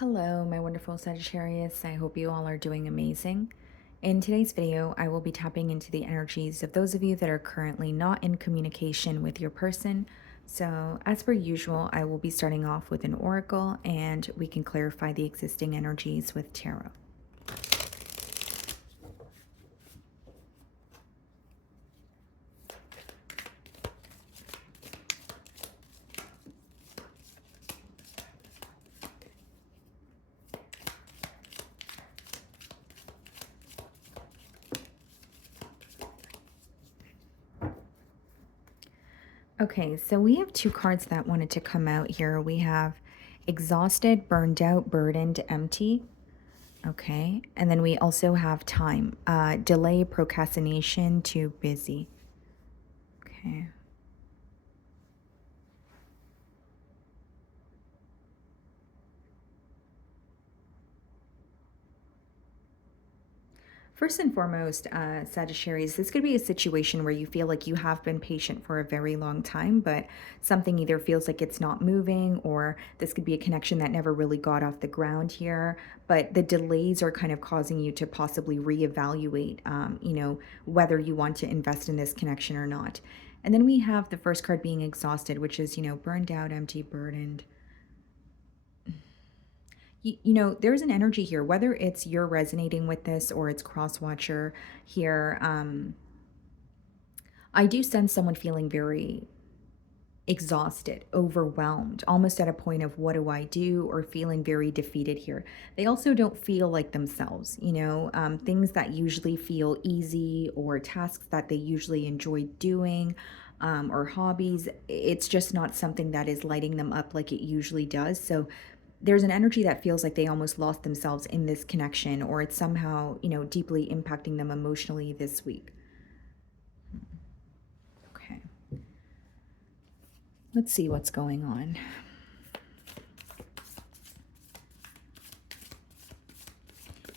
Hello, my wonderful Sagittarius. I hope you all are doing amazing. In today's video, I will be tapping into the energies of those of you that are currently not in communication with your person. So, as per usual, I will be starting off with an oracle and we can clarify the existing energies with tarot. Okay, so we have two cards that wanted to come out here. We have exhausted, burned out, burdened, empty. Okay, and then we also have time, delay, procrastination, too busy. Okay. First and foremost, Sagittarius, this could be a situation where you feel like you have been patient for a very long time, but something either feels like it's not moving, or this could be a connection that never really got off the ground here. But the delays are kind of causing you to possibly reevaluate, whether you want to invest in this connection or not. And then we have the first card being exhausted, which is, burned out, empty, burdened. There's an energy here, whether it's you're resonating with this or it's cross watcher here. I do sense someone feeling very exhausted, overwhelmed, almost at a point of what do I do, or feeling very defeated here. They also don't feel like themselves, things that usually feel easy or tasks that they usually enjoy doing. Or hobbies, it's just not something that is lighting them up like it usually does. So there's an energy that feels like they almost lost themselves in this connection, or it's somehow, deeply impacting them emotionally this week. Okay. Let's see what's going on.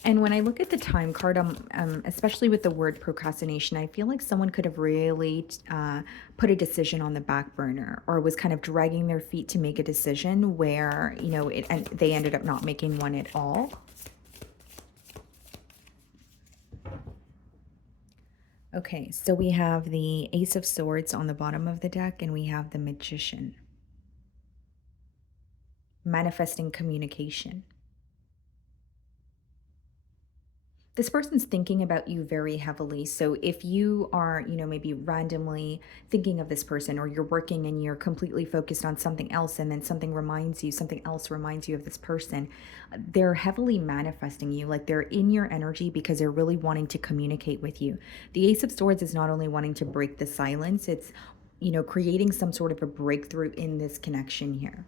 And when I look at the time card, especially with the word procrastination, I feel like someone could have really put a decision on the back burner, or was kind of dragging their feet to make a decision where, and they ended up not making one at all. Okay, so we have the Ace of Swords on the bottom of the deck, and we have the Magician. Manifesting communication. This person's thinking about you very heavily. So if you are, maybe randomly thinking of this person, or you're working and you're completely focused on something else, and then something else reminds you of this person, they're heavily manifesting you. Like, they're in your energy because they're really wanting to communicate with you. The Ace of Swords is not only wanting to break the silence, it's, creating some sort of a breakthrough in this connection here.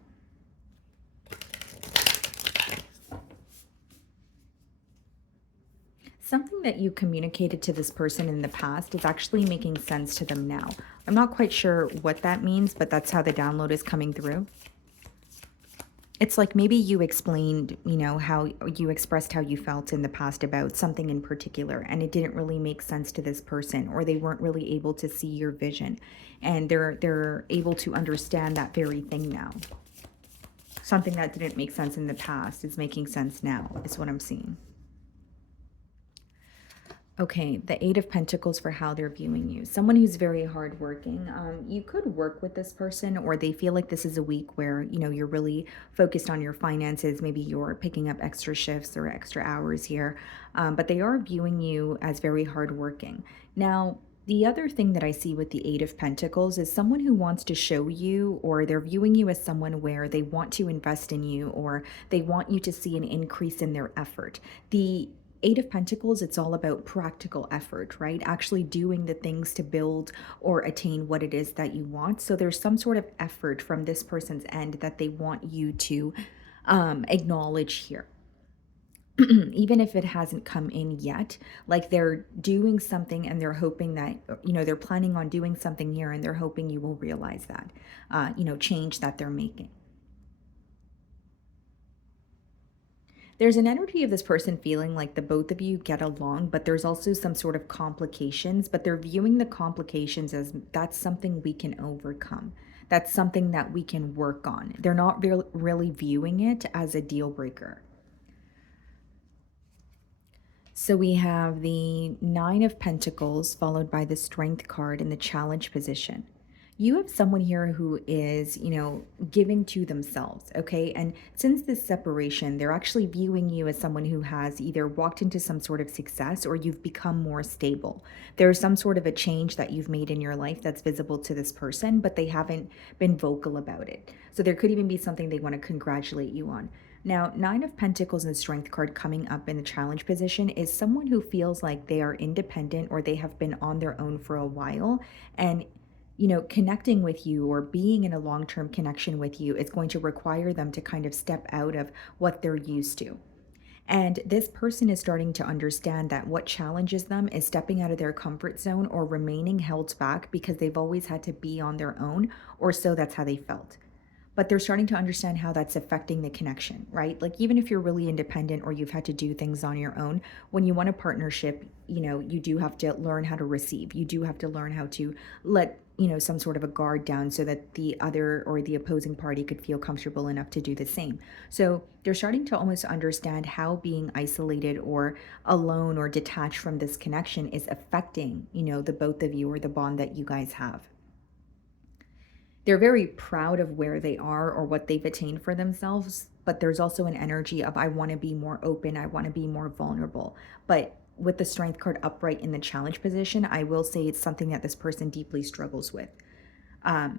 Something that you communicated to this person in the past is actually making sense to them now. I'm not quite sure what that means, but that's how the download is coming through. It's like maybe you explained, how you expressed how you felt in the past about something in particular, and it didn't really make sense to this person, or they weren't really able to see your vision, and they're able to understand that very thing now. Something that didn't make sense in the past is making sense now, is what I'm seeing. Okay, the Eight of Pentacles for how they're viewing you. Someone who's very hardworking. You could work with this person, or they feel like this is a week where, you're really focused on your finances. Maybe you're picking up extra shifts or extra hours here. But they are viewing you as very hardworking. Now, the other thing that I see with the Eight of Pentacles is someone who wants to show you, or they're viewing you as someone where they want to invest in you, or they want you to see an increase in their effort. The Eight of Pentacles, it's all about practical effort, right? Actually doing the things to build or attain what it is that you want. So there's some sort of effort from this person's end that they want you to acknowledge here. Even if it hasn't come in yet, like they're doing something and they're hoping that, they're planning on doing something here, and they're hoping you will realize that, change that they're making. There's an energy of this person feeling like the both of you get along, but there's also some sort of complications, but they're viewing the complications as that's something we can overcome. That's something that we can work on. They're not really viewing it as a deal breaker. So we have the Nine of Pentacles followed by the Strength card in the challenge position. You have someone here who is, giving to themselves, okay? And since this separation, they're actually viewing you as someone who has either walked into some sort of success or you've become more stable. There's some sort of a change that you've made in your life that's visible to this person, but they haven't been vocal about it. So there could even be something they want to congratulate you on. Now, Nine of Pentacles and the Strength card coming up in the challenge position is someone who feels like they are independent or they have been on their own for a while. And, connecting with you or being in a long term connection with you is going to require them to kind of step out of what they're used to. And this person is starting to understand that what challenges them is stepping out of their comfort zone or remaining held back because they've always had to be on their own, or so that's how they felt, but they're starting to understand how that's affecting the connection, right? Like, even if you're really independent or you've had to do things on your own, when you want a partnership, you do have to learn how to receive. You do have to learn how to let, some sort of a guard down so that the other or the opposing party could feel comfortable enough to do the same. So they're starting to almost understand how being isolated or alone or detached from this connection is affecting, the both of you or the bond that you guys have. They're very proud of where they are or what they've attained for themselves, but there's also an energy of, I want to be more open, I want to be more vulnerable. But with the Strength card upright in the challenge position, I will say it's something that this person deeply struggles with.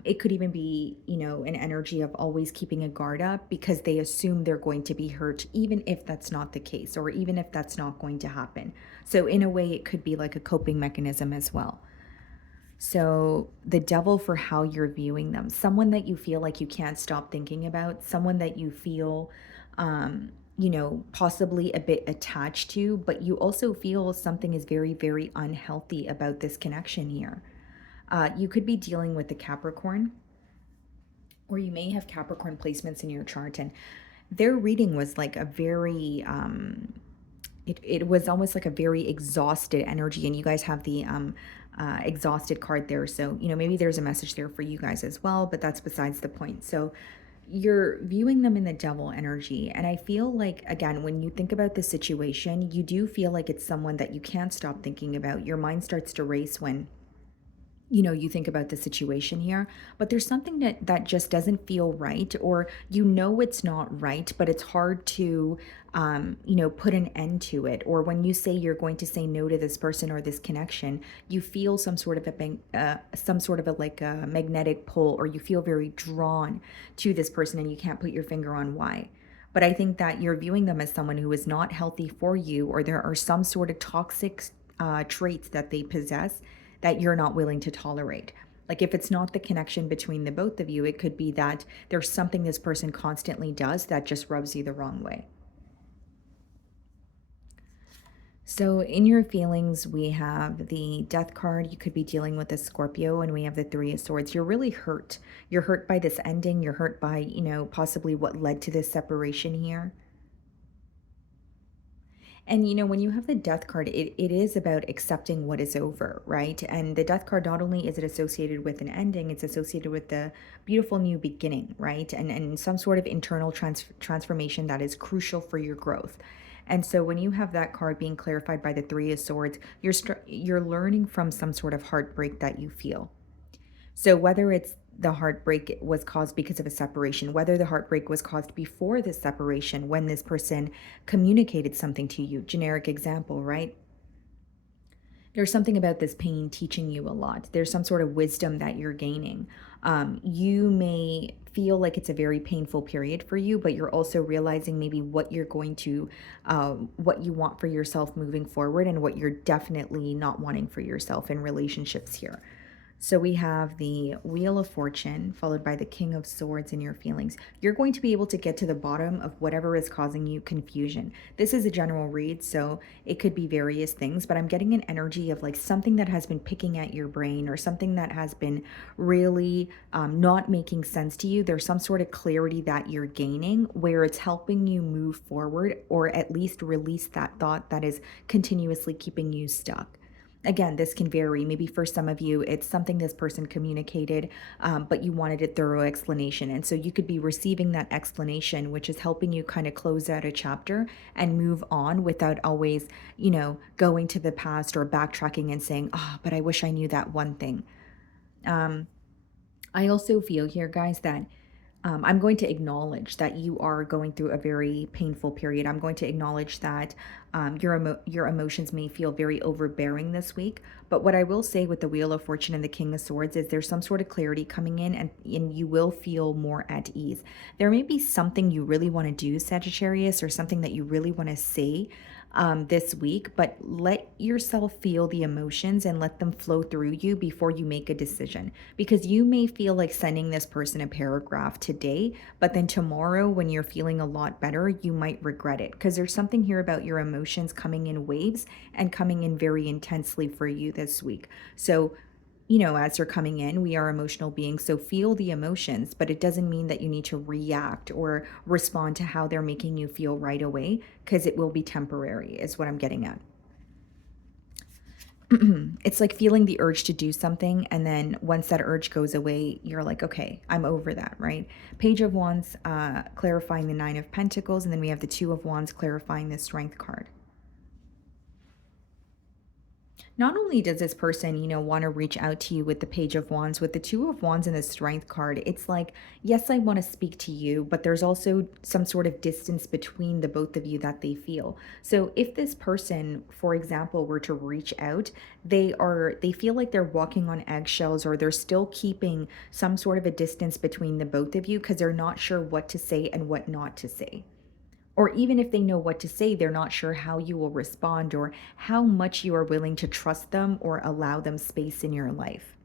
It could even be, an energy of always keeping a guard up because they assume they're going to be hurt, even if that's not the case, or even if that's not going to happen. So in a way, it could be like a coping mechanism as well. So, the devil for how you're viewing them, someone that you feel like you can't stop thinking about, someone that you feel, possibly a bit attached to, but you also feel something is very, very unhealthy about this connection here. You could be dealing with the Capricorn, or you may have Capricorn placements in your chart, and their reading was like a very, it was almost like a very exhausted energy, and you guys have the exhausted card there. So, maybe there's a message there for you guys as well, but that's besides the point. So, you're viewing them in the devil energy. And I feel like, again, when you think about the situation, you do feel like it's someone that you can't stop thinking about. Your mind starts to race when you think about the situation here, but there's something that just doesn't feel right, or it's not right, but it's hard to put an end to it. Or when you say you're going to say no to this person or this connection, you feel some sort of a magnetic pull, or you feel very drawn to this person and you can't put your finger on why. But I think that you're viewing them as someone who is not healthy for you, or there are some sort of toxic traits that they possess that you're not willing to tolerate. Like, if it's not the connection between the both of you, it could be that there's something this person constantly does that just rubs you the wrong way. So in your feelings, we have the Death card. You could be dealing with a Scorpio, and we have the Three of Swords. You're really hurt. You're hurt by this ending. You're hurt by, possibly what led to this separation here. And when you have the Death card, it is about accepting what is over, right? And the Death card, not only is it associated with an ending, it's associated with the beautiful new beginning, right? And some sort of internal transformation that is crucial for your growth. And so when you have that card being clarified by the Three of Swords, you're learning from some sort of heartbreak that you feel. So whether it's the heartbreak was caused because of a separation, whether the heartbreak was caused before the separation when this person communicated something to you, generic example, right? There's something about this pain teaching you a lot. There's some sort of wisdom that you're gaining. You may feel like it's a very painful period for you, but you're also realizing maybe what you're going to, what you want for yourself moving forward, and what you're definitely not wanting for yourself in relationships here. So we have the Wheel of Fortune followed by the King of Swords in your feelings. You're going to be able to get to the bottom of whatever is causing you confusion. This is a general read, so it could be various things, but I'm getting an energy of like something that has been picking at your brain, or something that has been really not making sense to you. There's some sort of clarity that you're gaining where it's helping you move forward, or at least release that thought that is continuously keeping you stuck. Again, this can vary. Maybe for some of you, it's something this person communicated, but you wanted a thorough explanation. And so you could be receiving that explanation, which is helping you kind of close out a chapter and move on without always, going to the past or backtracking and saying, oh, but I wish I knew that one thing. Um, I also feel here, guys, that I'm going to acknowledge that you are going through a very painful period. I'm going to acknowledge that your emotions may feel very overbearing this week. But what I will say with the Wheel of Fortune and the King of Swords is there's some sort of clarity coming in, and you will feel more at ease. There may be something you really want to do, Sagittarius, or something that you really want to say this week, but let yourself feel the emotions and let them flow through you before you make a decision. Because you may feel like sending this person a paragraph today, but then tomorrow, when you're feeling a lot better, you might regret it. Because there's something here about your emotions coming in waves and coming in very intensely for you this week. So, as they're coming in, we are emotional beings. So feel the emotions, but it doesn't mean that you need to react or respond to how they're making you feel right away, because it will be temporary, is what I'm getting at. It's like feeling the urge to do something. And then once that urge goes away, you're like, okay, I'm over that, right? Page of Wands, clarifying the Nine of Pentacles. And then we have the Two of Wands clarifying the Strength card. Not only does this person, want to reach out to you with the Page of Wands, with the Two of Wands and the Strength card, it's like, yes, I want to speak to you, but there's also some sort of distance between the both of you that they feel. So if this person, for example, were to reach out, they feel like they're walking on eggshells, or they're still keeping some sort of a distance between the both of you because they're not sure what to say and what not to say. Or even if they know what to say, they're not sure how you will respond or how much you are willing to trust them or allow them space in your life.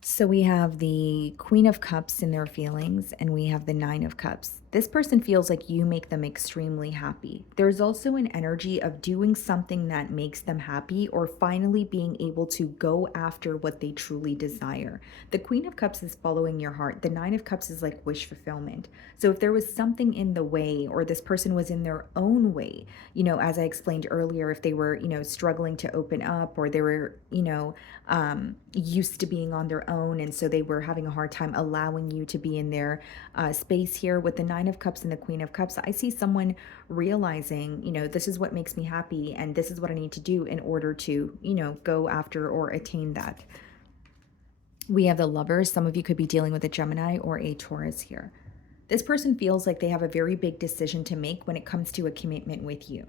So we have the Queen of Cups in their feelings, and we have the Nine of Cups. This person feels like you make them extremely happy. There's also an energy of doing something that makes them happy, or finally being able to go after what they truly desire. The Queen of Cups is following your heart. The Nine of Cups is like wish fulfillment. So if there was something in the way, or this person was in their own way, as I explained earlier, if they were, struggling to open up, or they were, used to being on their own, and so they were having a hard time allowing you to be in their space here with the Nine of Cups and the Queen of Cups, I see someone realizing, this is what makes me happy, and this is what I need to do in order to, go after or attain that. We have the Lovers. Some of you could be dealing with a Gemini or a Taurus here. This person feels like they have a very big decision to make when it comes to a commitment with you.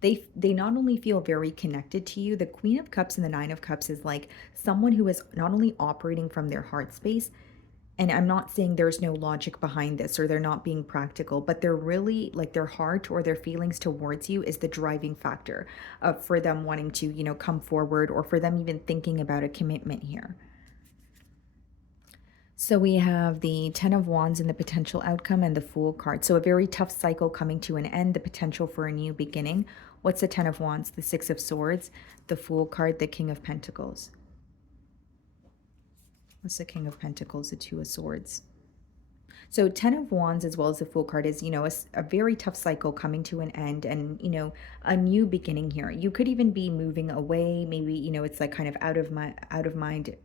They not only feel very connected to you. The Queen of Cups and the Nine of Cups is like someone who is not only operating from their heart space, and I'm not saying there's no logic behind this or they're not being practical, but they're really like their heart or their feelings towards you is the driving factor for them wanting to, come forward, or for them even thinking about a commitment here. So we have the Ten of Wands and the potential outcome, and the Fool card. So a very tough cycle coming to an end, the potential for a new beginning. What's the Ten of Wands? The Six of Swords, the Fool card, the King of Pentacles. What's the King of Pentacles? The Two of Swords. So Ten of Wands as well as the Fool card is, a very tough cycle coming to an end, and, a new beginning here. You could even be moving away. Maybe, it's like kind of out of mind,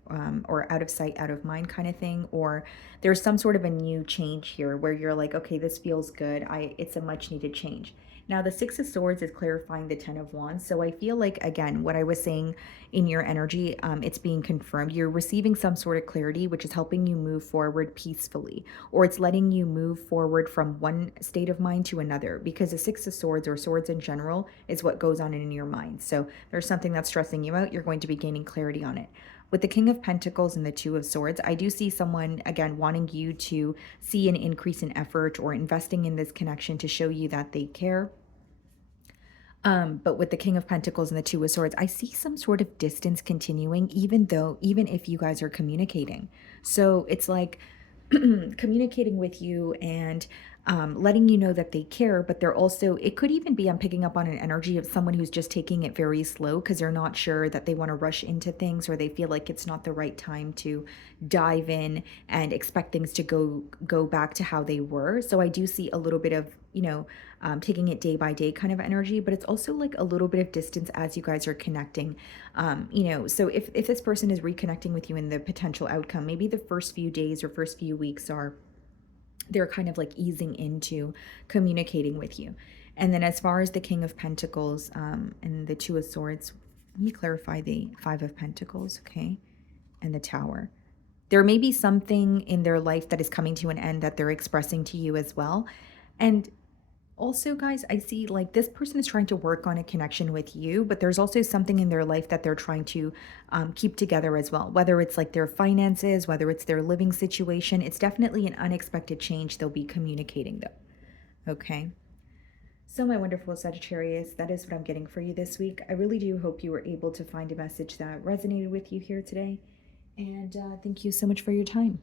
or out of sight, out of mind kind of thing. Or there's some sort of a new change here where you're like, okay, this feels good. It's a much needed change. Now, the Six of Swords is clarifying the Ten of Wands. So I feel like, again, what I was saying in your energy, it's being confirmed. You're receiving some sort of clarity, which is helping you move forward peacefully, or it's letting you move forward from one state of mind to another, because the Six of Swords, or swords in general, is what goes on in your mind. So there's something that's stressing you out. You're going to be gaining clarity on it. With the King of Pentacles and the Two of Swords, I do see someone, again, wanting you to see an increase in effort or investing in this connection to show you that they care. But with the King of Pentacles and the Two of Swords, I see some sort of distance continuing, even if you guys are communicating. So it's like communicating with you and letting you know that they care, but they're also, it could even be, I'm picking up on an energy of someone who's just taking it very slow because they're not sure that they want to rush into things, or they feel like it's not the right time to dive in and expect things to go back to how they were. So I do see a little bit of, taking it day by day kind of energy, but it's also like a little bit of distance as you guys are connecting. So if this person is reconnecting with you in the potential outcome, maybe the first few days or first few weeks are they're kind of like easing into communicating with you. And then as far as the King of Pentacles and the Two of Swords, let me clarify the Five of Pentacles, okay? And the Tower. There may be something in their life that is coming to an end that they're expressing to you as well. And also, guys, I see like this person is trying to work on a connection with you, but there's also something in their life that they're trying to keep together as well. Whether it's like their finances, whether it's their living situation, it's definitely an unexpected change they'll be communicating, though. Okay. So, my wonderful Sagittarius, that is what I'm getting for you this week. I really do hope you were able to find a message that resonated with you here today. And thank you so much for your time.